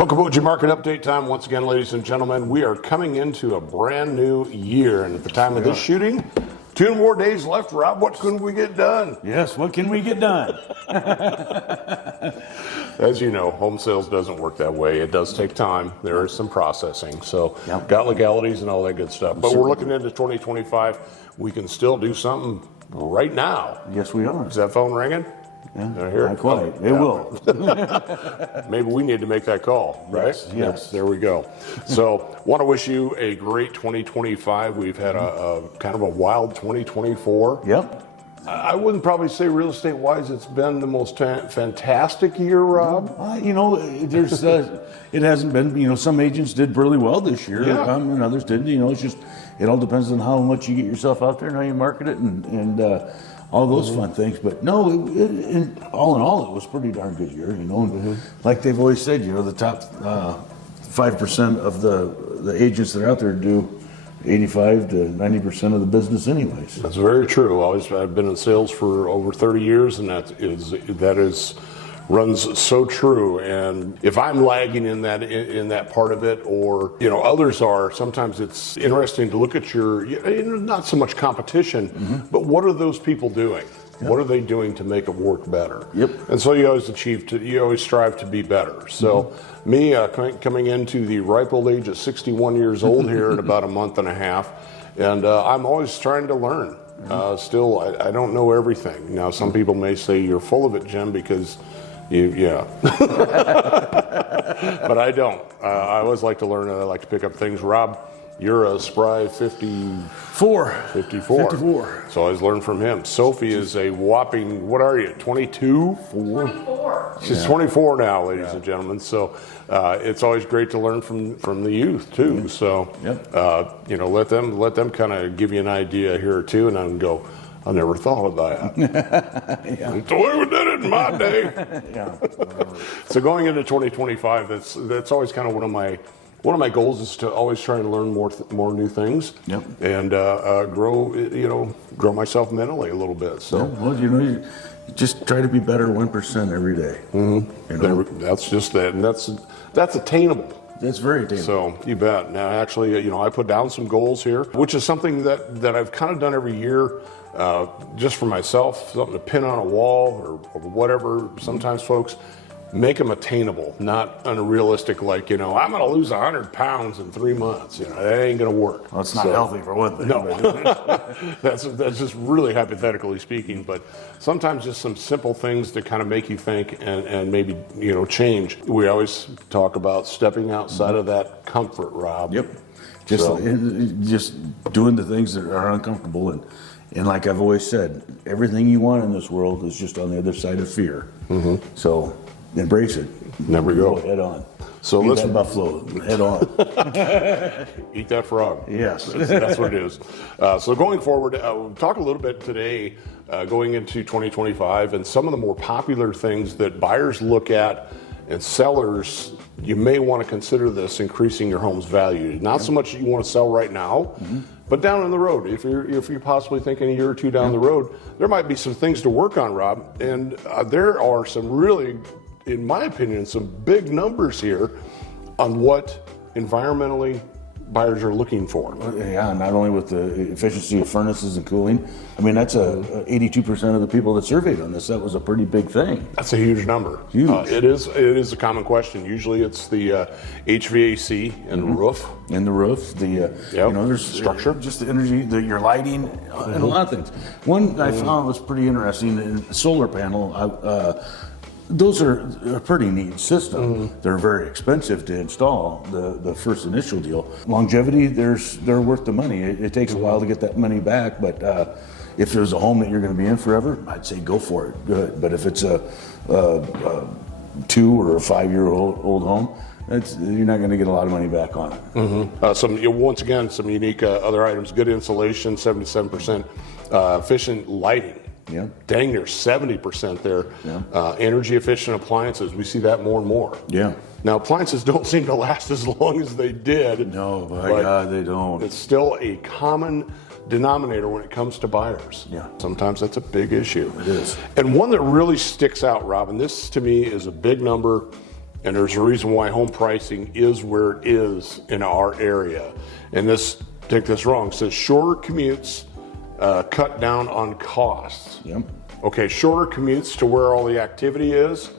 Okoboji market update time. Once again, ladies and gentlemen, we are coming into a brand new year. And at the time of this shooting, 2 more days left. Rob, what can we get done? Yes, what can we get done? As you know, home sales doesn't work that way. It does take time. There is some processing. So got legalities and all that good stuff. But we're looking into 2025. We can still do something right now. Yes, we are. Is that phone ringing? Yeah, I hear not quite. It will. Maybe we need to make that call, right? Yes. There we go. So, want to wish you a great 2025. We've had a kind of a wild 2024. Yep. I wouldn't probably say real estate wise it's been the most fantastic year, Rob. There's it hasn't been. Some agents did really well this year, and others didn't. It's just it all depends on how much you get yourself out there and how you market it, and all those fun things. But no, all in all, it was a pretty darn good year. Like they've always said, the top 5% of the agents that are out there do 85 to 90% of the business anyways. That's very true. I've been in sales for over 30 years, and that runs so true. And if I'm lagging in that part of it, or others are, sometimes it's interesting to look at your not so much competition, but what are those people doing? What are they doing to make it work better? Yep. And so you always strive to be better. So me coming into the ripe old age of 61 years old here in about a month and a half, and I'm always trying to learn. Still, I don't know everything. Now, some people may say you're full of it, Jim, because but I don't. I always like to learn, and I like to pick up things. Rob, you're a spry 54. So I always learn from him. Sophie is a whopping, what are you, 22? 24. She's 24 now, ladies and gentlemen. So it's always great to learn from the youth too. So let them kind of give you an idea here or two, and I can go, I never thought of that. That's the way we did it in my day. So going into 2025, that's always kind of one of my goals, is to always try and learn more new things. And grow myself mentally a little bit. So you just try to be better 1% every day. That's just that, and that's attainable. That's very attainable. So you bet. Now, actually, I put down some goals here, which is something that I've kind of done every year, just for myself, something to pin on a wall or whatever. Sometimes folks make them attainable, not unrealistic, like, I'm going to lose 100 pounds in 3 months. That ain't going to work. Well, it's not healthy for one thing. No, that's just really hypothetically speaking, but sometimes just some simple things to kind of make you think and maybe, change. We always talk about stepping outside of that comfort, Rob. Yep. Just doing the things that are uncomfortable. And like I've always said, everything you want in this world is just on the other side of fear. So embrace it. Never go. Head on. So let's buffalo. Head on. Eat that frog. Yes. That's what it is. So going forward, we'll talk a little bit today, going into 2025, and some of the more popular things that buyers look at, and sellers, you may want to consider this increasing your home's value. Not so much that you want to sell right now, but down in the road. If you're possibly thinking a year or two down the road, there might be some things to work on, Rob. And there are some really, in my opinion, some big numbers here on what environmentally buyers are looking for. Yeah, not only with the efficiency of furnaces and cooling. I mean, that's 82% of the people that surveyed on this. That was a pretty big thing. That's a huge number. Huge. It is a common question. Usually it's the HVAC and roof. And the roof, there's structure, just the energy, your lighting, and a lot of things. One I found was pretty interesting. The solar panel. Those are a pretty neat system. They're very expensive to install, the first initial deal. Longevity, they're worth the money. It takes a while to get that money back, but if there's a home that you're going to be in forever, I'd say go for it. Good. But if it's a 2 or a 5-year-old home, you're not going to get a lot of money back on it. Once again, some unique other items: good insulation, 77%, efficient lighting. Yeah. Dang near 70% there. Energy efficient appliances, we see that more and more. Yeah. Now, appliances don't seem to last as long as they did. No, by God, they don't. It's still a common denominator when it comes to buyers. Yeah. Sometimes that's a big issue. It is. And one that really sticks out, Rob, and this to me is a big number, And there's a reason why home pricing is where it is in our area. And this, take this wrong, it says shorter commutes cut down on costs. Yep. Okay, shorter commutes to where all the activity is,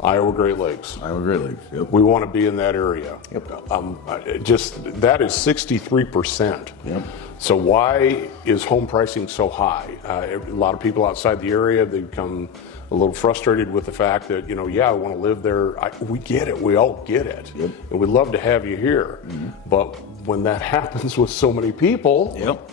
Iowa Great Lakes. Iowa Great Lakes, yep. We want to be in that area. Yep. That is 63%. Yep. So why is home pricing so high? A lot of people outside the area, they become a little frustrated with the fact that, I want to live there. We get it. We all get it. Yep. And we'd love to have you here. Mm-hmm. But when that happens with so many people, yep.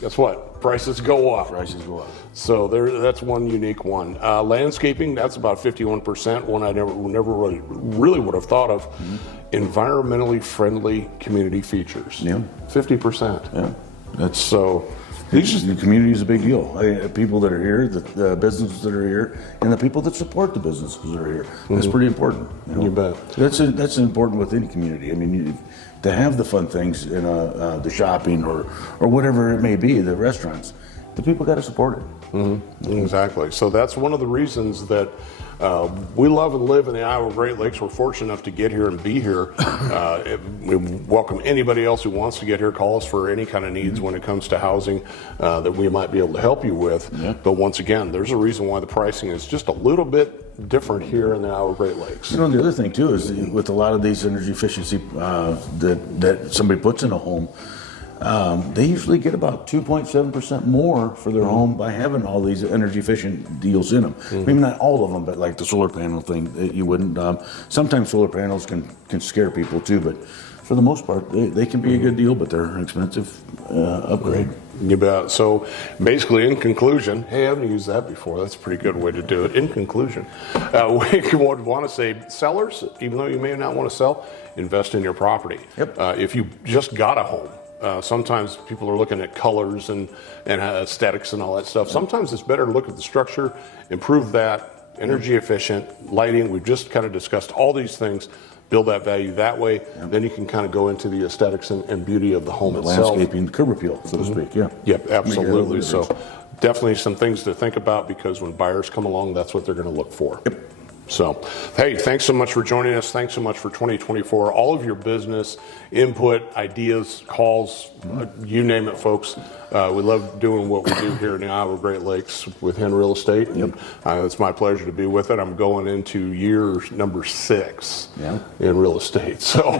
Guess what? Prices go up. Prices go up. So that's one unique one. Landscaping, that's about 51%. One I never really would have thought of. Mm-hmm. Environmentally friendly community features. Yeah. 50%. Yeah. That's so. The community is a big deal. People that are here, the businesses that are here, and the people that support the businesses that are here. That's pretty important. You bet. That's important with any community. I mean, to have the fun things in the shopping or whatever it may be, the restaurants, the people got to support it. Mm-hmm. Exactly. So that's one of the reasons that we love and live in the Iowa Great Lakes. We're fortunate enough to get here and be here. We welcome anybody else who wants to get here. Call us for any kind of needs when it comes to housing that we might be able to help you with. Yeah. But once again, there's a reason why the pricing is just a little bit different here in the Iowa Great Lakes. The other thing too is with a lot of these energy efficiency that somebody puts in a home, they usually get about 2.7% more for their home by having all these energy efficient deals in them. Maybe not all of them, but like the solar panel thing, you wouldn't. Sometimes solar panels can scare people too, but for the most part, they can be a good deal, but they're an expensive upgrade. You bet. So basically, in conclusion, hey, I haven't used that before. That's a pretty good way to do it. In conclusion, we would want to say sellers, even though you may not want to sell, invest in your property. Yep. If you just got a home, sometimes people are looking at colors and aesthetics and all that stuff. Sometimes it's better to look at the structure, improve that, energy efficient, lighting. We've just kind of discussed all these things. Build that value that way. Yep. Then you can kind of go into the aesthetics and beauty of the home itself. Landscaping, curb appeal, so to speak. Yeah. Yep, absolutely. So definitely some things to think about because when buyers come along, that's what they're going to look for. Yep. So, hey, thanks so much for joining us. Thanks so much for 2024. All of your business input, ideas, calls, you name it, folks. We love doing what we do here in the Iowa Great Lakes with Hen Real Estate. Yep. It's my pleasure to be with it. I'm going into year number 6 in real estate. So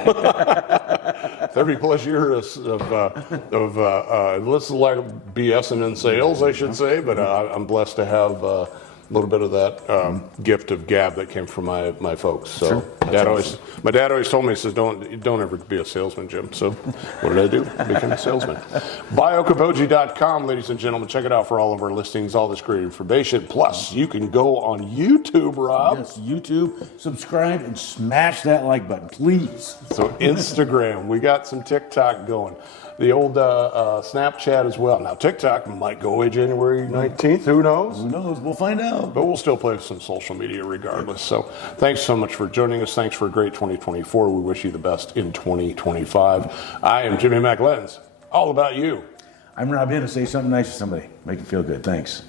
30 plus years of let's like BSing in sales, I should say, but I'm blessed to have a little bit of that gift of gab that came from my folks. So sure. My dad always told me, he says, don't ever be a salesman, Jim. So what did I do? Became a salesman. Okoboji.com, ladies and gentlemen. Check it out for all of our listings, all this great information. Plus, you can go on YouTube, Rob. Yes, YouTube. Subscribe and smash that like button, please. So Instagram. We got some TikTok going. The old Snapchat as well. Now, TikTok might go away January 19th. Who knows? Who knows? We'll find out. But we'll still play some social media regardless. So thanks so much for joining us. Thanks for a great 2024. We wish you the best in 2025. I am Jimmy McLens. All about you. I'm Rob here to say something nice to somebody. Make them feel good. Thanks.